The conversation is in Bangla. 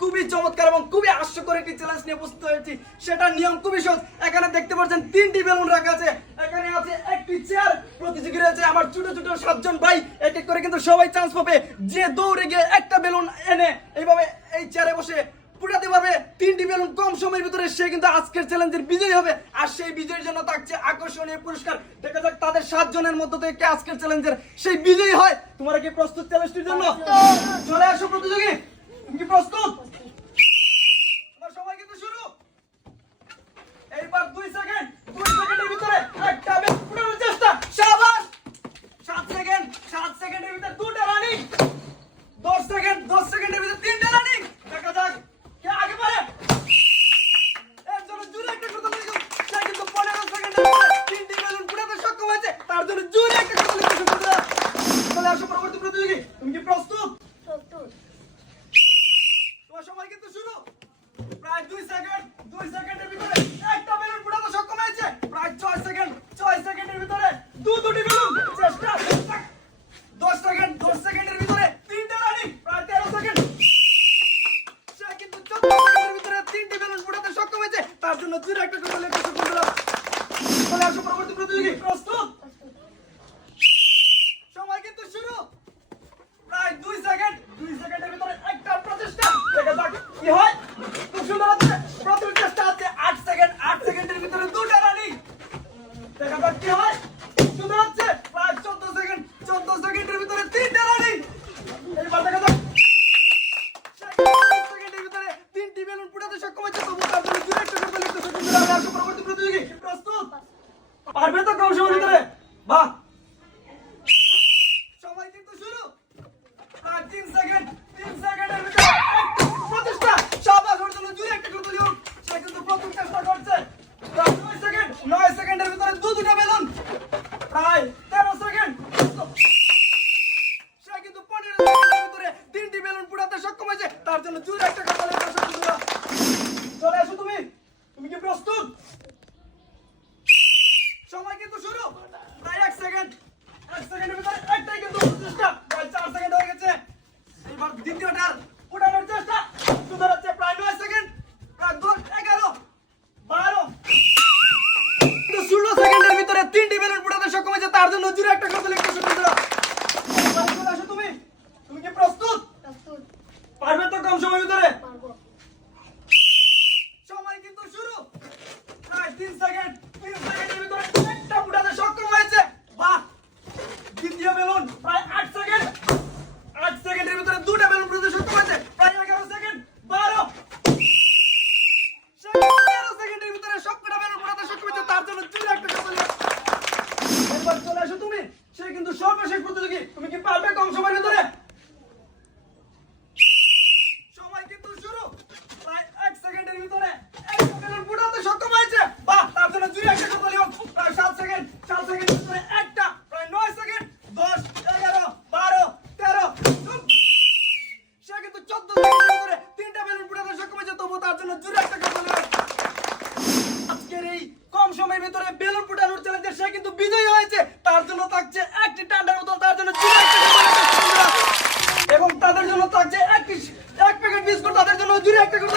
খুবই চমৎকার এখানে দেখতে পাচ্ছেন তিনটি বেলুন রাখা আছে। এখানে আছে একটি চেয়ার প্রতিযোগী রয়েছে আমার ছোট ছোট সাতজন ভাই। এক এক করে কিন্তু সবাই চান্স পাবে। যে দৌড়ে গিয়ে একটা বেলুন এনে এইভাবে এই চেয়ারে বসে ফুটাতে পারবে। তিনটি বেলুন কম সময়ের ভিতরে সে কিন্তু আজকের চ্যালেঞ্জের বিজয়ী হবে। আর সেই বিজয়ীর জন্য থাকছে আকর্ষণীয় পুরস্কার। দেখা যাক তাদের সাতজনের মধ্য থেকে কে আজকের চ্যালেঞ্জের সেই বিজয়ী হয়। তোমরা কি প্রস্তুত চ্যালেঞ্জটির জন্য? চলে আসো প্রতিযোগী। তুমি কি প্রস্তুত? তোমার সময় কিন্তু শুরু। এইবার দুই সেকেন্ড দুই সেকেন্ডের ভিতরে একটা বেলুন ফুটানোর চেষ্টা। শাবাশ সাত সেকেন্ড সাত সেকেন্ডের ভিতরে দুটা রানিং দশ সেকেন্ড দশ সেকেন্ডের ভিতরে তিনটা রানিং দেখা যাক প্রতিযোগী তুমি কি প্রস্তুত? তোমার সময় কিন্তু শুরু প্রায় দুই সেকেন্ড দুই সেকেন্ডের ভিতরে একটা বেলুন ফুটাতে সক্ষম হয়েছে। প্রায় ছয় সেকেন্ড ছয় সেকেন্ডের ভিতরে দু দুটি বেলুন চেষ্টা দশ সেকেন্ড দশ সেকেন্ডের ভিতরে তিনটে রানিং প্রায় তেরো সেকেন্ড সে কিন্তু চোদ্দ সেকেন্ডের ভিতরে তিনটি বেলুন ফুটাতে সক্ষম হয়েছে। তার জন্য দুই একটা করে লেখা চলে আসো পরবর্তী প্রতিযোগী প্রস্তুত সময় কিন্তু শুরু প্রায় দুই সেকেন্ড দুই সেকেন্ডের ভিতরে একটা প্রচেষ্টা দেখা যাক সেকেন্ডের ভিতরে দুটা রানিং দেখা কি সুন্দর হচ্ছে প্রায় চোদ্দ সেকেন্ড চোদ্দ সেকেন্ডের ভিতরে তিনটা রানিং এবার সক্ষম হলো। পরবর্তী প্রস্তুত। পারবে তো কম ভিতরে। বাহ! তার জন্য জুড়ে একটা কথা লেখা সক্ষম হলো। চলে আসো তুমি। তুমি কি প্রস্তুত? সময় কিন্তু শুরু। প্রায় এক সেকেন্ড এক সেকেন্ডের ভিতরে একটাই কিন্তু চেষ্টা। প্রায় চার সেকেন্ড হয়ে গেছে। এবার দ্বিতীয়টার উঠানোর চেষ্টা। সুন্দর হচ্ছে প্রায় নয় সেকেন্ড প্রায় দশ, এগারো, বারো। ষোলো সেকেন্ডের ভিতরে তিনটি বেলুন ফুটাতে সক্ষম হয়েছে। তার জন্য জুড়ে একটা কথা লিখতে সক্ষম হলো। এবার চলে আসো তুমি তুমি কি প্রস্তুত পারবে তো কম সময়ের ভিতরে সময় কিন্তু শুরু প্রায় তিন সেকেন্ড তিন সেকেন্ডের ভিতরে একটা ফুটাতে সক্ষম হয়েছে বাহ দ্বিতীয় বেলুন প্রায় আট সেকেন্ড আট সেকেন্ডের ভিতরে দুটা বেলুন ফুটাতে সক্ষম হয়েছে প্রায় এগারো সেকেন্ড বারো সে তেরো সেকেন্ডের ভিতরে সবকটা বেলুন ফুটাতে সক্ষম হয়েছে তার জন্য জুড়ে একটা কথা লিখো। তার জন্য দুই একটা কথা লিখো প্রায় সাত সেকেন্ড, সাত সেকেন্ডের ভিতরে একটা, প্রায় নয় সেকেন্ড, দশ, এগারো, বারো, তেরো সে কিন্তু চোদ্দ সেকেন্ডের তিনটা বেলুন ফুটাতে সক্ষম হয়েছে তবু তার জন্য জুড়ে একটা কথা আজকের এই কম সময়ের ভিতরে বেলুন ফুটানোর চ্যালেঞ্জে সে কিন্তু বিজয়ী হয়েছে তার জন্য থাকছে একটি ঠান্ডার বোতল, তার জন্য। এবং তাদের জন্য থাকছে একটি এক প্যাকেট বিস্কুট তাদের জন্য জুড়ে করে লিখতে